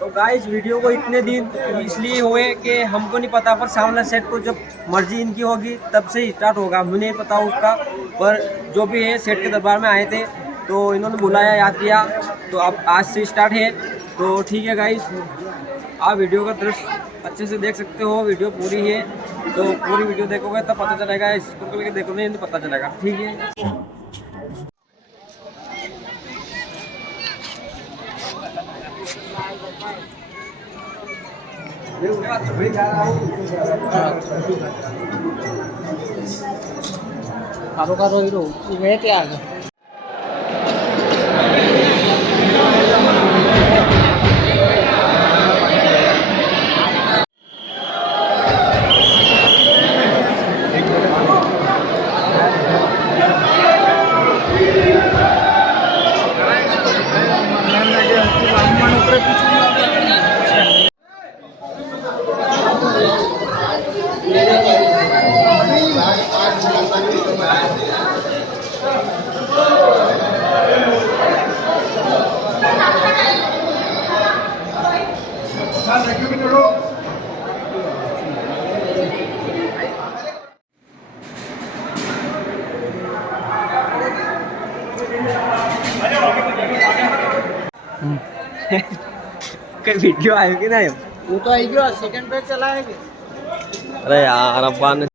तो guys video को इतने दिन इसलिए हुए कि हमको नहीं पता, पर सामने सेट को जब मर्जी इनकी होगी तब से ही स्टार्ट होगा, हमें नहीं पता उसका। पर जो भी है सेट के दरबार में आए थे तो इन्होंने बुलाया, याद किया, तो अब आज से स्टार्ट है। तो ठीक है गाइस, आप वीडियो का दृश्य अच्छे से देख सकते हो, वीडियो पूरी है तो पूरी वीडियो देखोगे तब पता चलेगा, इसको करके देखोगे नहीं तो पता चलेगा, ठीक है। karo-karo itu imete aja. कई वीडियो आयो कि नहीं? वो तो आई गयो सेकंड पे चला है। अरे यार अब्बा ने